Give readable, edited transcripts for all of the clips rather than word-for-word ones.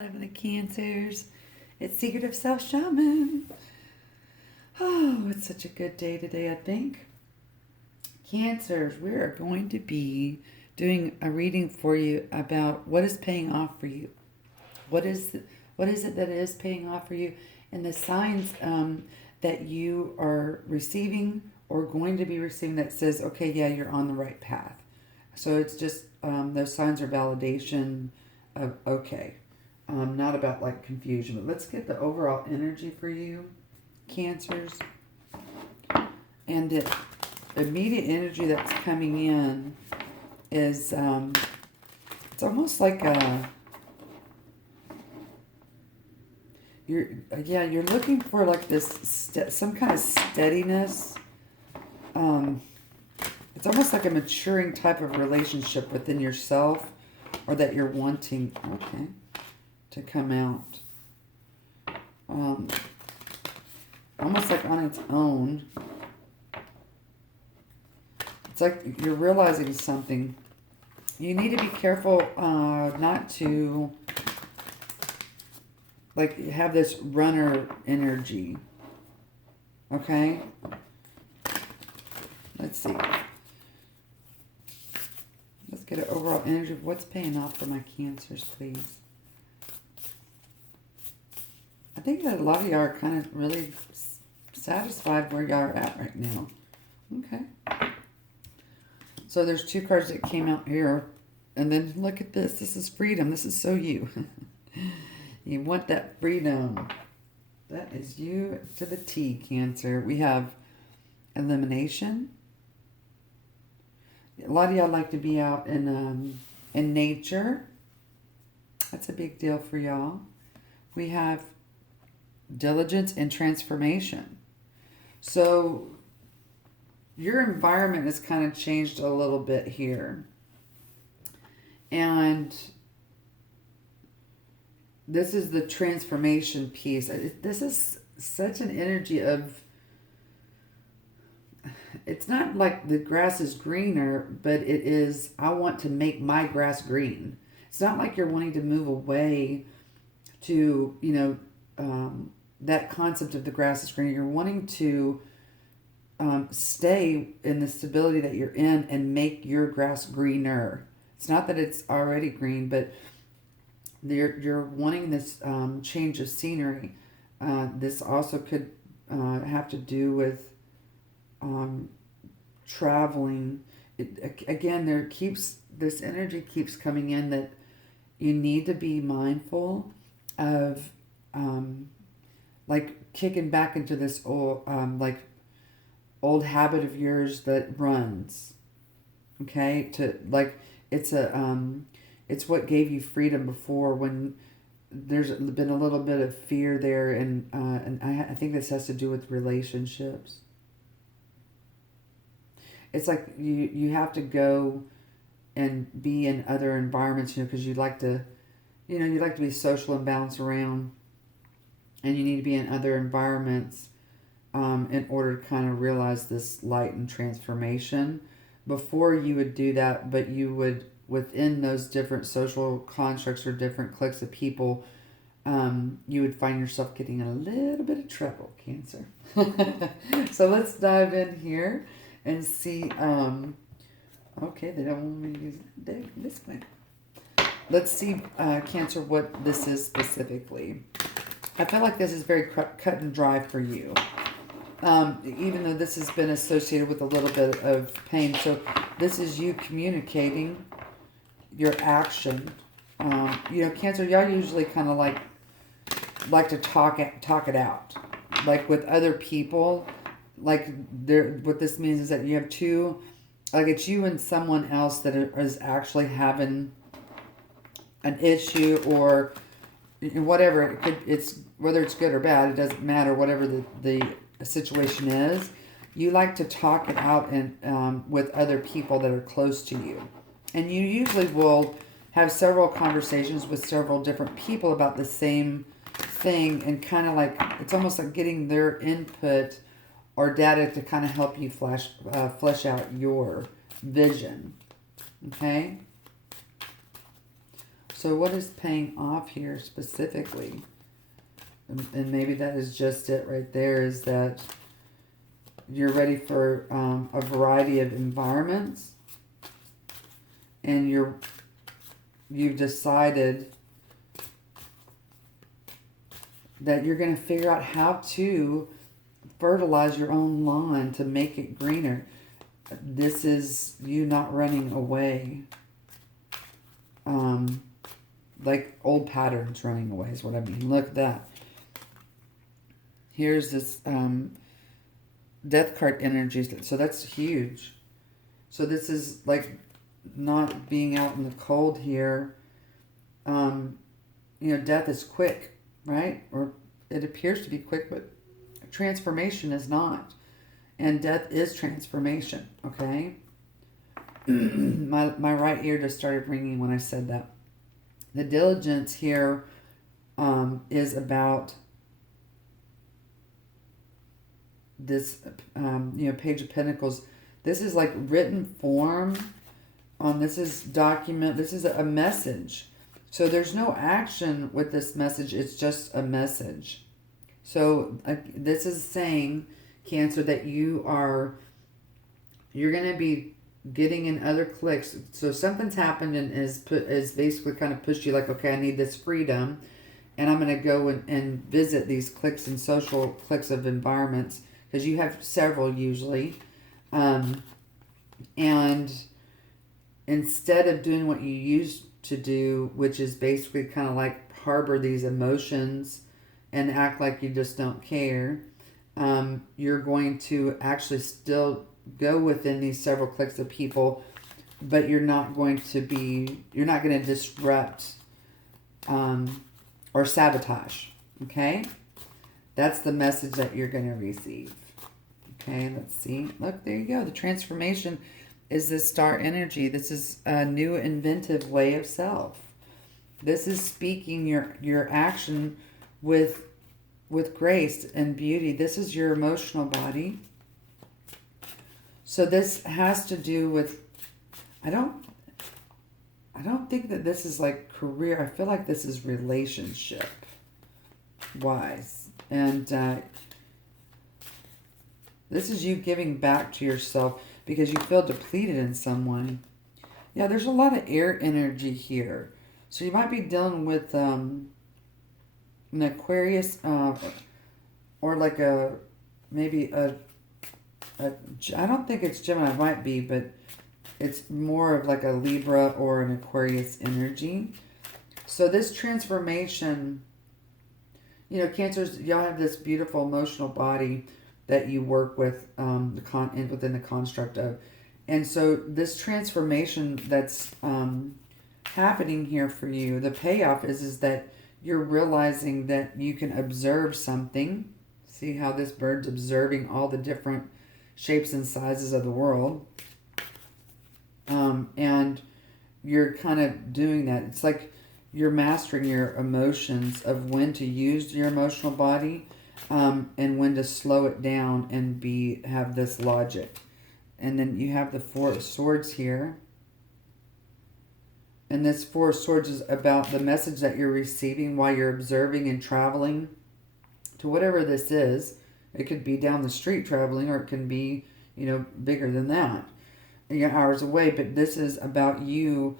Of the Cancers. It's Secret of Self Shaman. Oh, it's such a good day today, I think. Cancers, we are going to be doing a reading for you about what is paying off for you. What is it that is paying off for you, and the signs that you are receiving or going to be receiving that says, okay, yeah, you're on the right path. So it's just those signs are validation of okay. Not about like confusion, but let's get the overall energy for you, Cancers. And the immediate energy that's coming in is it's almost like you're looking for like this some kind of steadiness. It's almost like a maturing type of relationship within yourself, or that you're wanting. Okay. To come out. Almost like on its own. It's like you're realizing something. You need to be careful not to like have this runner energy. Okay? Let's see. Let's get an overall energy of what's paying off for my Cancers, please. I think that a lot of y'all are kind of really satisfied where y'all are at right now. Okay. So there's two cards that came out here. And then look at this. This is freedom. This is so you. You want that freedom. That is you to the T, Cancer. We have elimination. A lot of y'all like to be out in nature. That's a big deal for y'all. We have diligence and transformation. So your environment has kind of changed a little bit here. And this is the transformation piece. This is such an energy of, it's not like the grass is greener, but it is, I want to make my grass green. It's not like you're wanting to move away to, that concept of the grass is green. You're wanting to stay in the stability that you're in and make your grass greener. It's not that it's already green, but you're wanting this change of scenery. This also could have to do with traveling. Again, this energy keeps coming in that you need to be mindful of like kicking back into this old habit of yours that runs. Okay, to like it's what gave you freedom before, when there's been a little bit of fear there, and I think this has to do with relationships. It's like you have to go and be in other environments, because you like to be social and bounce around, and you need to be in other environments in order to kind of realize this light and transformation. Before you would do that, but you would, within those different social constructs or different cliques of people, you would find yourself getting in a little bit of trouble, Cancer. So let's dive in here and see. Okay, they don't want me to use this way. Let's see, Cancer, what this is specifically. I feel like this is very cut and dry for you. Even though this has been associated with a little bit of pain. So this is you communicating your action. Cancer, y'all usually kind of like to talk it out. Like with other people, like what this means is that you have two, like it's you and someone else that is actually having an issue, or whatever. It's whether it's good or bad, it doesn't matter, whatever the situation is. You like to talk it out and with other people that are close to you, and you usually will have several conversations with several different people about the same thing, and kind of like it's almost like getting their input or data to kind of help you flesh out your vision. Okay, So what is paying off here specifically? And maybe that is just it right there, is that you're ready for a variety of environments, and you've decided that you're going to figure out how to fertilize your own lawn to make it greener. This is you not running away. Like old patterns running away is what I mean. Look at that. Here's this death card energy. So that's huge. So this is like not being out in the cold here. Death is quick, right? Or it appears to be quick, but transformation is not. And death is transformation, okay? my right ear just started ringing when I said that. The diligence here is about this, Page of Pentacles. This is like written form. This is document. This is a message. So there's no action with this message. It's just a message. So this is saying, Cancer, that you're going to be getting in other clicks. So something's happened and is basically kind of pushed you like, okay, I need this freedom, and I'm going to go and visit these cliques and social cliques of environments, because you have several usually. And instead of doing what you used to do, which is basically kind of like harbor these emotions and act like you just don't care, you're going to actually still go within these several cliques of people, but you're not going to disrupt or sabotage. Okay? That's the message that you're going to receive. Okay, let's see. Look, there you go. The transformation is this star energy. This is a new inventive way of self. This is speaking your action with grace and beauty. This is your emotional body. So this has to do with, I don't think that this is like career. I feel like this is relationship wise. And this is you giving back to yourself because you feel depleted in some way. Yeah, there's a lot of air energy here. So you might be dealing with an Aquarius or like maybe I don't think it's Gemini, it might be, but it's more of like a Libra or an Aquarius energy. So this transformation, Cancers, y'all have this beautiful emotional body that you work with within the construct of. And so this transformation that's happening here for you, the payoff is that you're realizing that you can observe something. See how this bird's observing all the different shapes and sizes of the world. And you're kind of doing that. It's like you're mastering your emotions of when to use your emotional body and when to slow it down and have this logic. And then you have the Four of Swords here. And this Four of Swords is about the message that you're receiving while you're observing and traveling to whatever this is. It could be down the street traveling, or it can be, bigger than that. You're hours away, but this is about you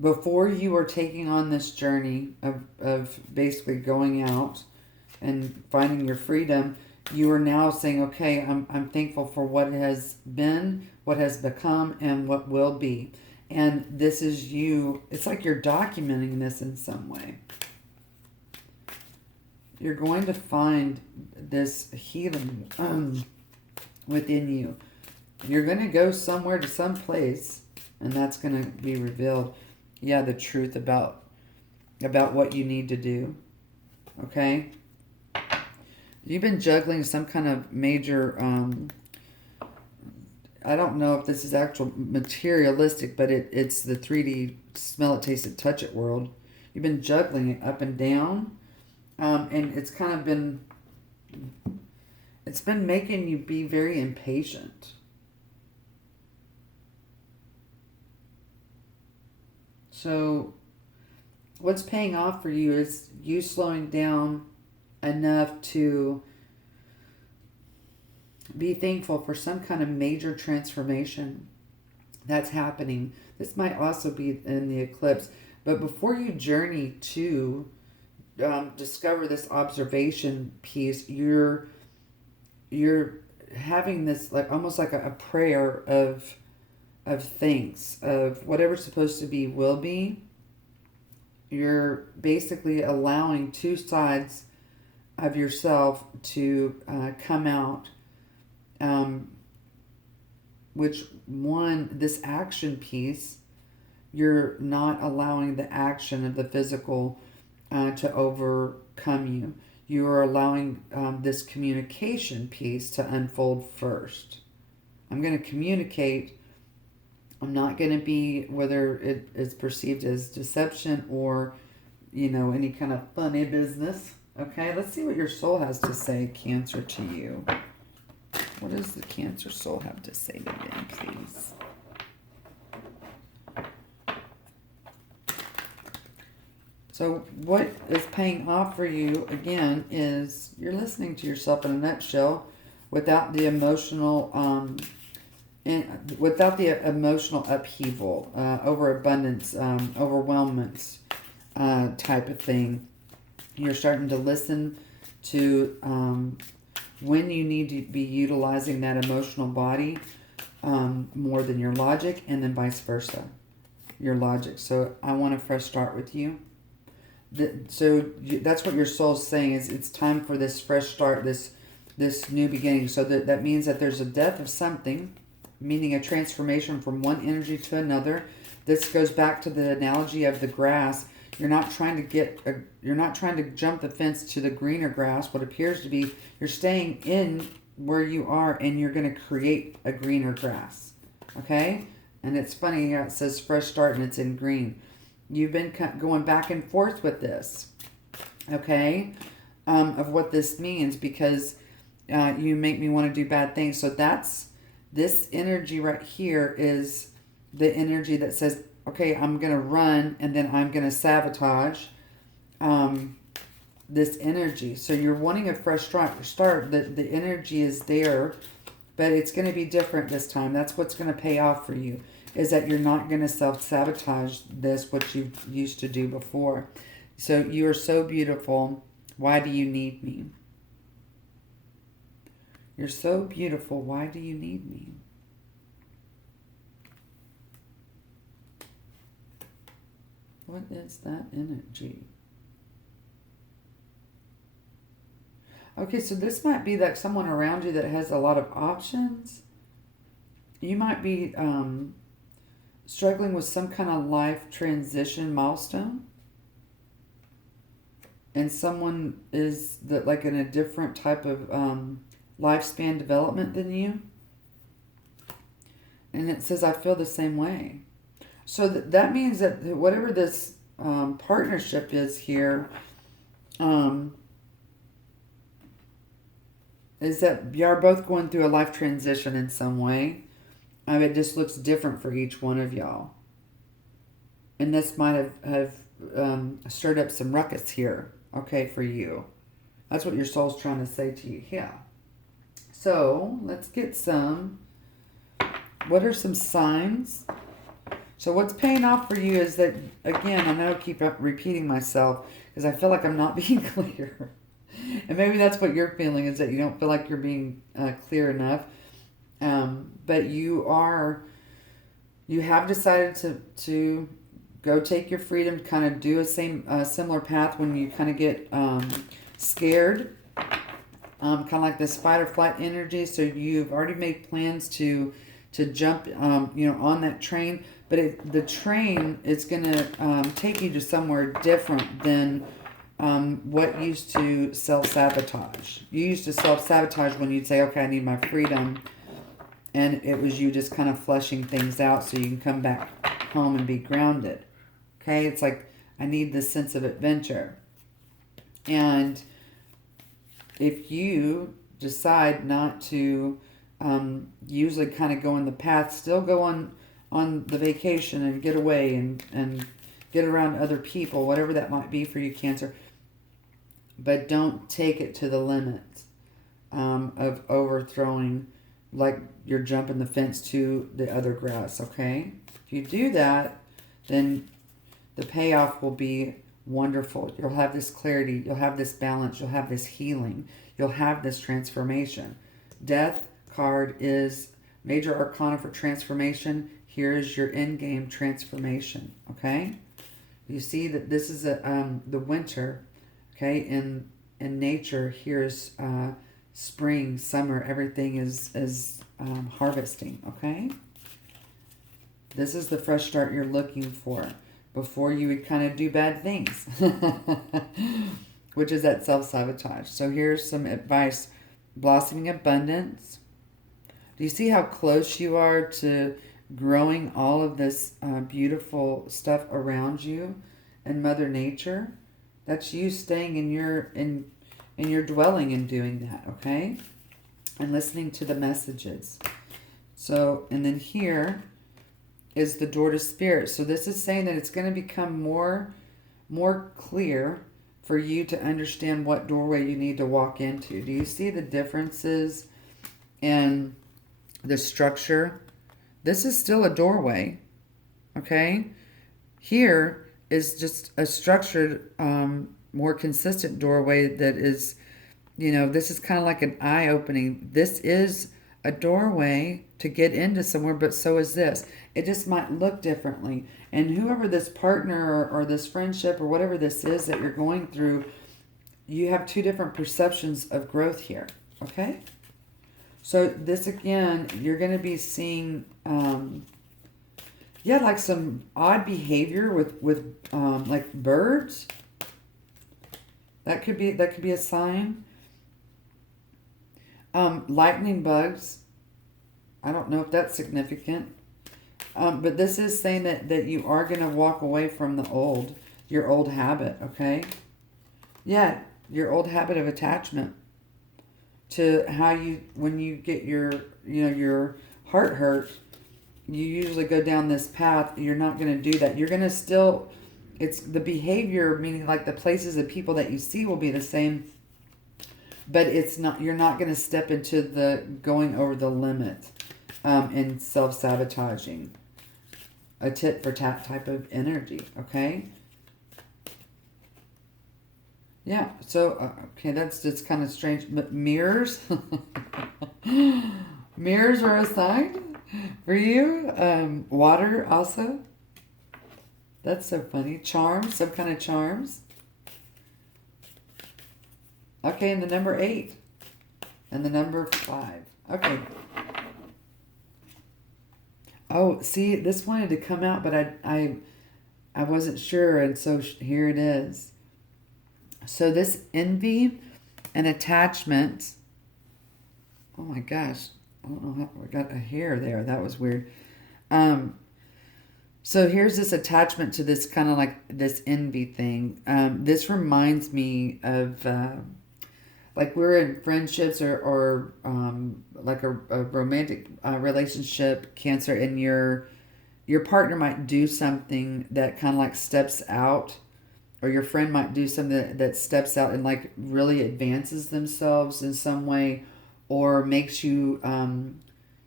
before you are taking on this journey of basically going out and finding your freedom. You are now saying, okay, I'm thankful for what has been, what has become, and what will be. And this is you. It's like you're documenting this in some way. You're going to find this healing within you. You're going to go somewhere to some place, and that's going to be revealed. Yeah, the truth about what you need to do. Okay? You've been juggling some kind of major, I don't know if this is actual materialistic, but it's the 3D smell it, taste it, touch it world. You've been juggling it up and down. And it's kind of been making you be very impatient. So what's paying off for you is you slowing down enough to be thankful for some kind of major transformation that's happening. This might also be in the eclipse. But before you journey to discover this observation piece, you're having this like almost like a prayer of things, of whatever's supposed to be will be. You're basically allowing two sides of yourself to come out, which one, this action piece, you're not allowing the action of the physical to overcome you. You are allowing this communication piece to unfold first. I'm going to communicate. I'm not going to be, whether it is perceived as deception or, any kind of funny business. Okay, let's see what your soul has to say, Cancer, to you. What does the Cancer soul have to say to them, please? So what is paying off for you, again, is you're listening to yourself in a nutshell without the emotional upheaval, overabundance, overwhelmance type of thing. You're starting to listen to when you need to be utilizing that emotional body more than your logic, and then vice versa, your logic. So I want a fresh start with you. So that's what your soul's saying, is it's time for this fresh start, this new beginning. So that means that there's a death of something, meaning a transformation from one energy to another. This goes back to the analogy of the grass. You're not trying to jump the fence to the greener grass. What appears to be, you're staying in where you are, and you're going to create a greener grass. Okay? And it's funny, it says fresh start and it's in green. You've been going back and forth with this, okay, of what this means, because you make me want to do bad things. So this energy right here is the energy that says, okay, I'm going to run, and then I'm going to sabotage this energy. So you're wanting a fresh start. The energy is there, but it's going to be different this time. That's what's going to pay off for you, is that you're not going to self-sabotage this, what you used to do before. So you are so beautiful. Why do you need me? You're so beautiful. Why do you need me? What is that energy? Okay, so this might be like someone around you that has a lot of options. You might be struggling with some kind of life transition milestone, and someone is like in a different type of lifespan development than you, and it says, I feel the same way. So that means that whatever this partnership is here, is that you are both going through a life transition in some way. It just looks different for each one of y'all. And this might have stirred up some ruckus here, okay, for you. That's what your soul's trying to say to you. Yeah. So let's get what are some signs? So what's paying off for you is that, again, I know I keep repeating myself because I feel like I'm not being clear. And maybe that's what you're feeling, is that you don't feel like you're being clear enough. But you have decided to go take your freedom, kind of do a similar path when you kind of get scared, kind of like the fight or flight energy. So you've already made plans to jump, on that train. But the train is going to take you to somewhere different than what used to self-sabotage. You used to self-sabotage when you'd say, okay, I need my freedom. And it was you just kind of fleshing things out so you can come back home and be grounded. Okay? It's like, I need this sense of adventure. And if you decide not to usually kind of go on the path, still go on the vacation and get away and get around other people, whatever that might be for you, Cancer. But don't take it to the limit of overthrowing, like you're jumping the fence to the other grass, okay? If you do that, then the payoff will be wonderful. You'll have this clarity. You'll have this balance. You'll have this healing. You'll have this transformation. Death card is major arcana for transformation. Here's your in-game transformation, okay? You see that this is the winter, okay? In nature, here's spring, summer. Everything is harvesting, okay? This is the fresh start you're looking for before you would kind of do bad things, which is that self-sabotage. So here's some advice. Blossoming abundance. Do you see how close you are to growing all of this beautiful stuff around you and Mother Nature? That's you staying in your dwelling and doing that, okay? And listening to the messages. So, and then here is the door to spirit. So this is saying that it's going to become more clear for you to understand what doorway you need to walk into. Do you see the differences in the structure? This is still a doorway, okay? Here is just a structured, more consistent doorway that is, this is kind of like an eye-opening. This is a doorway to get into somewhere, but so is this. It just might look differently. And whoever this partner or this friendship or whatever this is that you're going through, you have two different perceptions of growth here, okay? So this, again, you're going to be seeing, like some odd behavior with like birds. That could be a sign. Lightning bugs. I don't know if that's significant. But this is saying that you are going to walk away from your old habit, okay? Yeah, your old habit of attachment to how when you get your heart hurt, you usually go down this path. You're not going to do that. You're going to still, it's the behavior, meaning like the places and people that you see will be the same, but you're not going to step into the going over the limit and self-sabotaging. A tit for tat type of energy, okay? Yeah, so, okay, that's just kind of strange. But mirrors? Mirrors are a sign for you. Water also. That's so funny. Charms, some kind of charms. Okay, and the number 8. And the number 5. Okay. Oh, see, this wanted to come out, but I wasn't sure, and so here it is. So this envy and attachment. Oh my gosh, I don't know how I got a hair there. That was weird. So here's this attachment to this kind of like this envy thing. This reminds me of like we're in friendships or like a romantic relationship, Cancer, and your partner might do something that kind of like steps out, or your friend might do something that steps out and like really advances themselves in some way, or makes you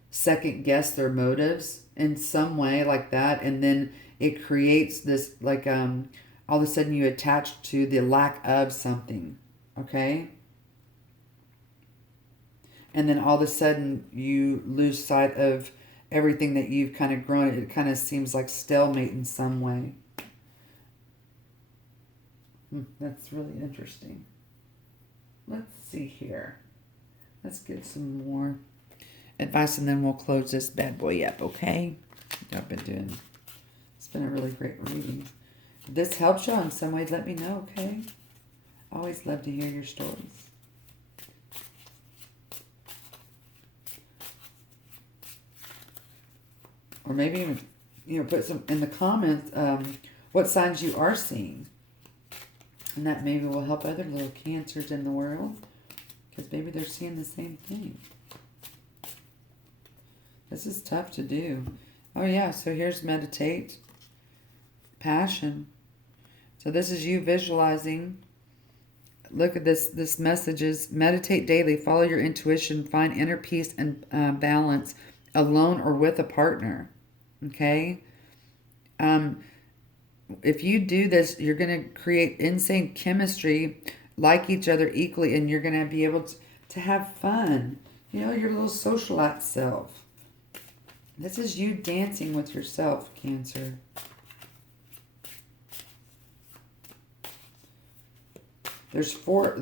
second guess their motives in some way like that, and then it creates this like all of a sudden you attach to the lack of something, okay? And then all of a sudden you lose sight of everything that you've kind of grown. It kind of seems like stalemate in some way. That's really interesting. Let's see here. Let's get some more advice and then we'll close this bad boy up, okay? It's been a really great reading. If this helps you in some way, let me know, okay? I always love to hear your stories. Or maybe even, put some in the comments what signs you are seeing. And that maybe will help other little Cancers in the world. Because maybe they're seeing the same thing. This is tough to do. Oh yeah, so here's meditate. Passion. So this is you visualizing. Look at this. This message is meditate daily, follow your intuition, find inner peace and balance alone or with a partner. Okay? If you do this, you're going to create insane chemistry, like each other equally, and you're going to be able to have fun. You know, your little socialite self. This is you dancing with yourself, Cancer. There's four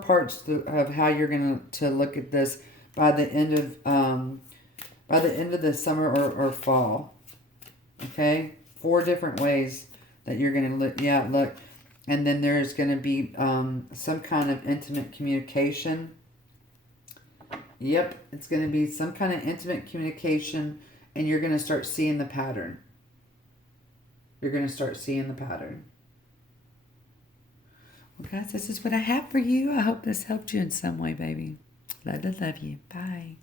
parts of how you're going to look at this by the end of the summer or fall. Okay? 4 different ways that you're going to look. Yeah, look. And then there's going to be some kind of intimate communication. Yep, it's going to be some kind of intimate communication, and you're going to start seeing the pattern. You're going to start seeing the pattern. Well, guys, this is what I have for you. I hope this helped you in some way, baby. Love you. Bye.